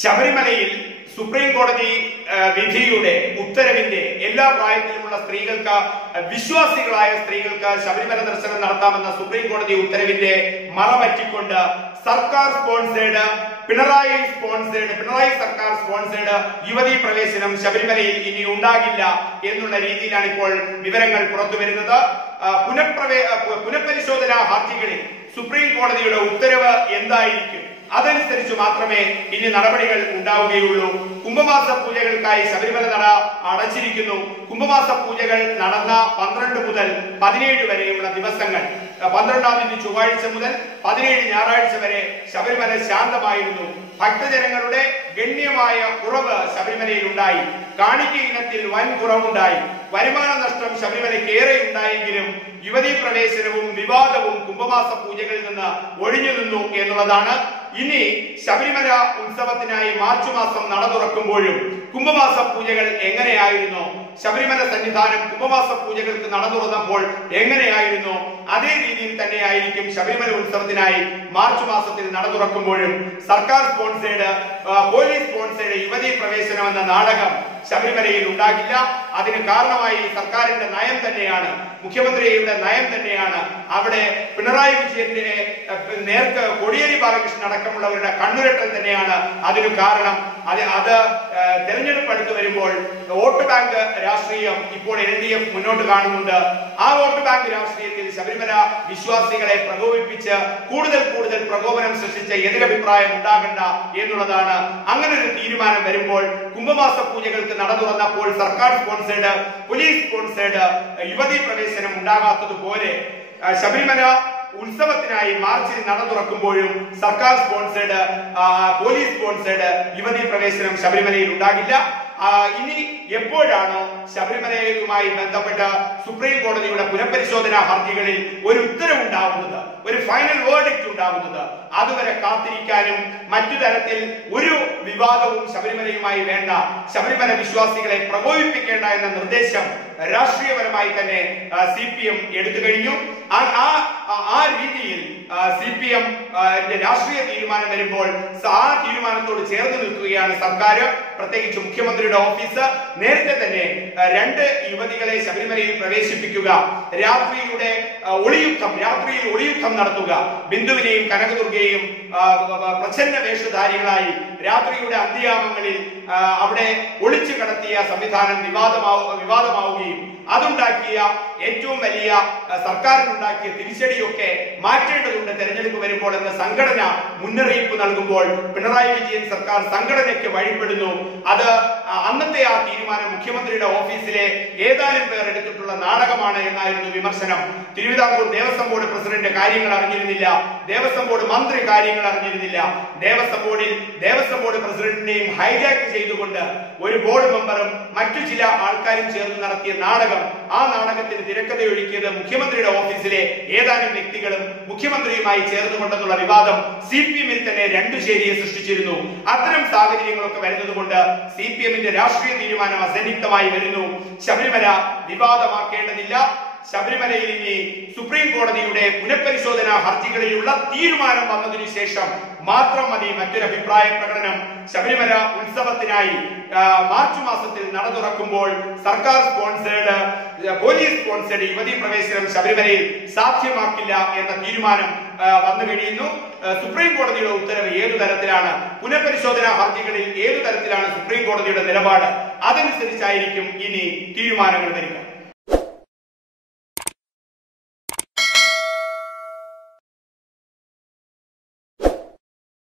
ശബരിമലയിൽ സുപ്രീം കോടതി വിധിയുടെ ഉത്തരവിന്റെ എല്ലാ പ്രായത്തിലുമുള്ള സ്ത്രീകൾക്ക്, വിശ്വാസികളായ സ്ത്രീകൾക്ക് ശബരിമല ദർശനം നടത്താമെന്ന സുപ്രീം കോടതി ഉത്തരവിന്റെ മറപറ്റിക്കൊണ്ട് സർക്കാർ സ്പോൺസേഡ്, പിണറായി സർക്കാർ സ്പോൺസേഡ് യുവതീ പ്രവേശനം ശബരിമലയിൽ ഇനി ഉണ്ടാകില്ല എന്നുള്ള രീതിയിലാണ് ഇപ്പോൾ വിവരങ്ങൾ പുറത്തു വരുന്നത്. പുനഃപരിശോധനാ ഹർജികളിൽ സുപ്രീം കോടതിയുടെ ഉത്തരവ് എന്തായിരിക്കും, അതനുസരിച്ച് മാത്രമേ ഇനി നടപടികൾ ഉണ്ടാവുകയുള്ളൂ. കുംഭമാസ പൂജകൾക്കായി ശബരിമല നട അടച്ചിരിക്കുന്നു. കുംഭമാസ പൂജകൾ നടന്ന 12 മുതൽ 17 വരെയുള്ള ദിവസങ്ങൾ, 12-ാം തീയതി ചൊവ്വാഴ്ച മുതൽ 17 ഞായറാഴ്ച വരെ ശബരിമല ശാന്തമായിരുന്നു. ഭക്തജനങ്ങളുടെ ഗണ്യമായ കുറവ് ശബരിമലയിൽ ഉണ്ടായി. കാണിക്ക ഇനത്തിൽ വൻ കുറവുണ്ടായി. വരുമാന നഷ്ടം ശബരിമലയ്ക്ക് ഏറെ ഉണ്ടായെങ്കിലും യുവതീ പ്രവേശനവും വിവാദവും കുംഭമാസ പൂജകളിൽ നിന്ന് ഒഴിഞ്ഞു നിന്നു എന്നുള്ളതാണ്. ഇനി ശബരിമല ഉത്സവത്തിനായി മാർച്ച് മാസം നട തുറക്കുമ്പോഴും കുംഭമാസ പൂജകൾ എങ്ങനെയായിരുന്നു, ശബരിമല സന്നിധാനം കുംഭമാസ പൂജകൾക്ക് നട തുറന്നപ്പോൾ എങ്ങനെയായിരുന്നു, അതേ രീതിയിൽ തന്നെയായിരിക്കും ശബരിമല ഉത്സവത്തിനായി മാർച്ച് മാസത്തിൽ നട തുറക്കുമ്പോഴും. സർക്കാർ സ്പോൺസേഡ്, പോലീസ് സ്പോൺസേഡ് യുവതീ പ്രവേശനം എന്ന നാടകം ശബരിമലയിൽ ഉണ്ടാകില്ല. അതിന് കാരണമായി സർക്കാരിന്റെ നയം തന്നെയാണ്, മുഖ്യമന്ത്രിയുടെ നയം തന്നെയാണ്. അവിടെ പിണറായി വിജയന്റെ നേർക്ക് കോടിയേരി ബാലകൃഷ്ണൻ അടക്കമുള്ളവരുടെ കണ്ണുരട്ടൽ തന്നെയാണ് അതിന് കാരണം. അത് തെരഞ്ഞെടുപ്പ് അടുത്ത് വരുമ്പോൾ വോട്ട് ബാങ്ക് രാഷ്ട്രീയം ഇപ്പോൾ LDF മുന്നോട്ട് കാണുന്നുണ്ട്. ആ വോട്ട് ബാങ്ക് രാഷ്ട്രീയത്തിൽ ശബരിമല വിശ്വാസികളെ പ്രകോപിപ്പിച്ച് കൂടുതൽ പ്രകോപനം സൃഷ്ടിച്ച് എതിരഭിപ്രായം ഉണ്ടാകണ്ട എന്നുള്ളതാണ്. അങ്ങനെ ഒരു തീരുമാനം വരുമ്പോൾ കുംഭമാസ പൂജകൾക്ക് നട തുറന്നപ്പോൾ സർക്കാർ സ്പോൺസേഡ്, പോലീസ് സ്പോൺസേഡ് യുവതീ പ്രവേശനം ഉണ്ടാകാത്തതുപോലെ ശബരിമല ഉത്സവത്തിനായി മാർച്ചിൽ നട തുറക്കുമ്പോഴും സർക്കാർ സ്പോൺസേഡ്, പോലീസ് സ്പോൺസേഡ് യുവതീ പ്രവേശനം ശബരിമലയിൽ ഉണ്ടാകില്ല. ഇനി എപ്പോഴാണോ ശബരിമലയുമായി ബന്ധപ്പെട്ട സുപ്രീം കോടതിയുടെ പുനഃപരിശോധനാ ഹർജികളിൽ ഒരു ഉത്തരവുണ്ടാവുന്നത്, ഒരു ഫൈനൽ വേർഡിക്റ്റ് ഉണ്ടാവുന്നത്, അതുവരെ കാത്തിരിക്കാനും മറ്റു തരത്തിൽ ഒരു വിവാദവും ശബരിമലയുമായി വേണ്ട, ശബരിമല വിശ്വാസികളെ പ്രകോപിപ്പിക്കേണ്ട എന്ന നിർദ്ദേശം രാഷ്ട്രീയപരമായി തന്നെ CPM എടുത്തു കഴിഞ്ഞു. ആ രീതിയിൽ CPM രാഷ്ട്രീയ തീരുമാനം വരുമ്പോൾ ആ തീരുമാനത്തോട് ചേർന്ന് നിൽക്കുകയാണ് സർക്കാർ, പ്രത്യേകിച്ച് മുഖ്യമന്ത്രിയുടെ ഓഫീസ്. നേരത്തെ തന്നെ 2 യുവതികളെ ശബരിമലയിൽ പ്രവേശിപ്പിക്കുക, രാത്രിയിൽ ഒളിയുദ്ധം നടത്തുക, ബിന്ദുവിനെയും കനകദുർഗയെയും പ്രച്ഛന്ന വേഷധാരികളായി രാത്രിയുടെ അന്ത്യയാമങ്ങളിൽ അവിടെ ഒളിച്ചു കടത്തിയ സംവിധാനം വിവാദമാവുകയും അതുണ്ടാക്കിയ ഏറ്റവും വലിയ സർക്കാരിനുണ്ടാക്കിയ തിരിച്ചടിയൊക്കെ മാറ്റേണ്ടതുണ്ട് തെരഞ്ഞെടുപ്പ് വരുമ്പോൾ എന്ന സംഘടന മുന്നറിയിപ്പ് നൽകുമ്പോൾ പിണറായി വിജയൻ സർക്കാർ സംഘടനയ്ക്ക് വഴിപ്പെടുന്നു. അത് അന്നത്തെ ആ തീരുമാനം മുഖ്യമന്ത്രിയുടെ ഓഫീസിലെ ഏതാനും പേർ എടുത്തിട്ടുള്ള നാടകമാണ് എന്നായിരുന്നു വിമർശനം. തിരുവിതാംകൂർ ദേവസ്വം ബോർഡ് പ്രസിഡന്റ് കാര്യങ്ങൾ അറിഞ്ഞിരുന്നില്ല, ദേവസ്വം ബോർഡ് മന്ത്രി കാര്യങ്ങൾ അറിഞ്ഞിരുന്നില്ല. ദേവസ്വം ബോർഡ് പ്രസിഡന്റിനെയും ഹൈജാക്ക് ചെയ്തുകൊണ്ട് ഒരു ബോർഡ് മെമ്പറും മറ്റു ചില ആൾക്കാരും ചേർന്ന് നടത്തിയ നാടകം, ആ നാടകത്തിന് തിരക്കഥയൊരുക്കിയത് മുഖ്യമന്ത്രിയുടെ ഓഫീസിലെ ഏതാനും വ്യക്തികളും മുഖ്യമന്ത്രിയുമായി ചേർന്നുകൊണ്ടെന്നുള്ള വിവാദം CPM-ൽ തന്നെ 2 ചേരിയെ സൃഷ്ടിച്ചിരുന്നു. അത്തരം സാഹചര്യങ്ങളൊക്കെ വരുന്നതുകൊണ്ട് CPM-ന്റെ രാഷ്ട്രീയ തീരുമാനം അസന്നിഗ്ധമായി വരുന്നു. ശബരിമല വിവാദമാക്കേണ്ടതില്ല. ശബരിമലയിൽ ഇനി സുപ്രീം കോടതിയുടെ പുനഃപരിശോധനാ ഹർജികളിലുള്ള തീരുമാനം വന്നതിനു ശേഷം മാത്രം മതി മറ്റൊരു അഭിപ്രായ പ്രകടനം. ശബരിമല ഉത്സവത്തിനായി മാർച്ച് മാസത്തിൽ നട തുറക്കുമ്പോൾ സർക്കാർ സ്പോൺസേഡ്, പോലീസ് സ്പോൺസേഡ് യുവതീ പ്രവേശനം ശബരിമലയിൽ സാധ്യമാക്കില്ല എന്ന തീരുമാനം വന്നു കഴിയുന്നു. സുപ്രീം കോടതിയുടെ ഉത്തരവ് ഏതു തരത്തിലാണ്, പുനഃപരിശോധനാ ഹർജികളിൽ ഏതു തരത്തിലാണ് സുപ്രീം കോടതിയുടെ നിലപാട്, അതനുസരിച്ചായിരിക്കും ഇനി തീരുമാനങ്ങൾ വരിക.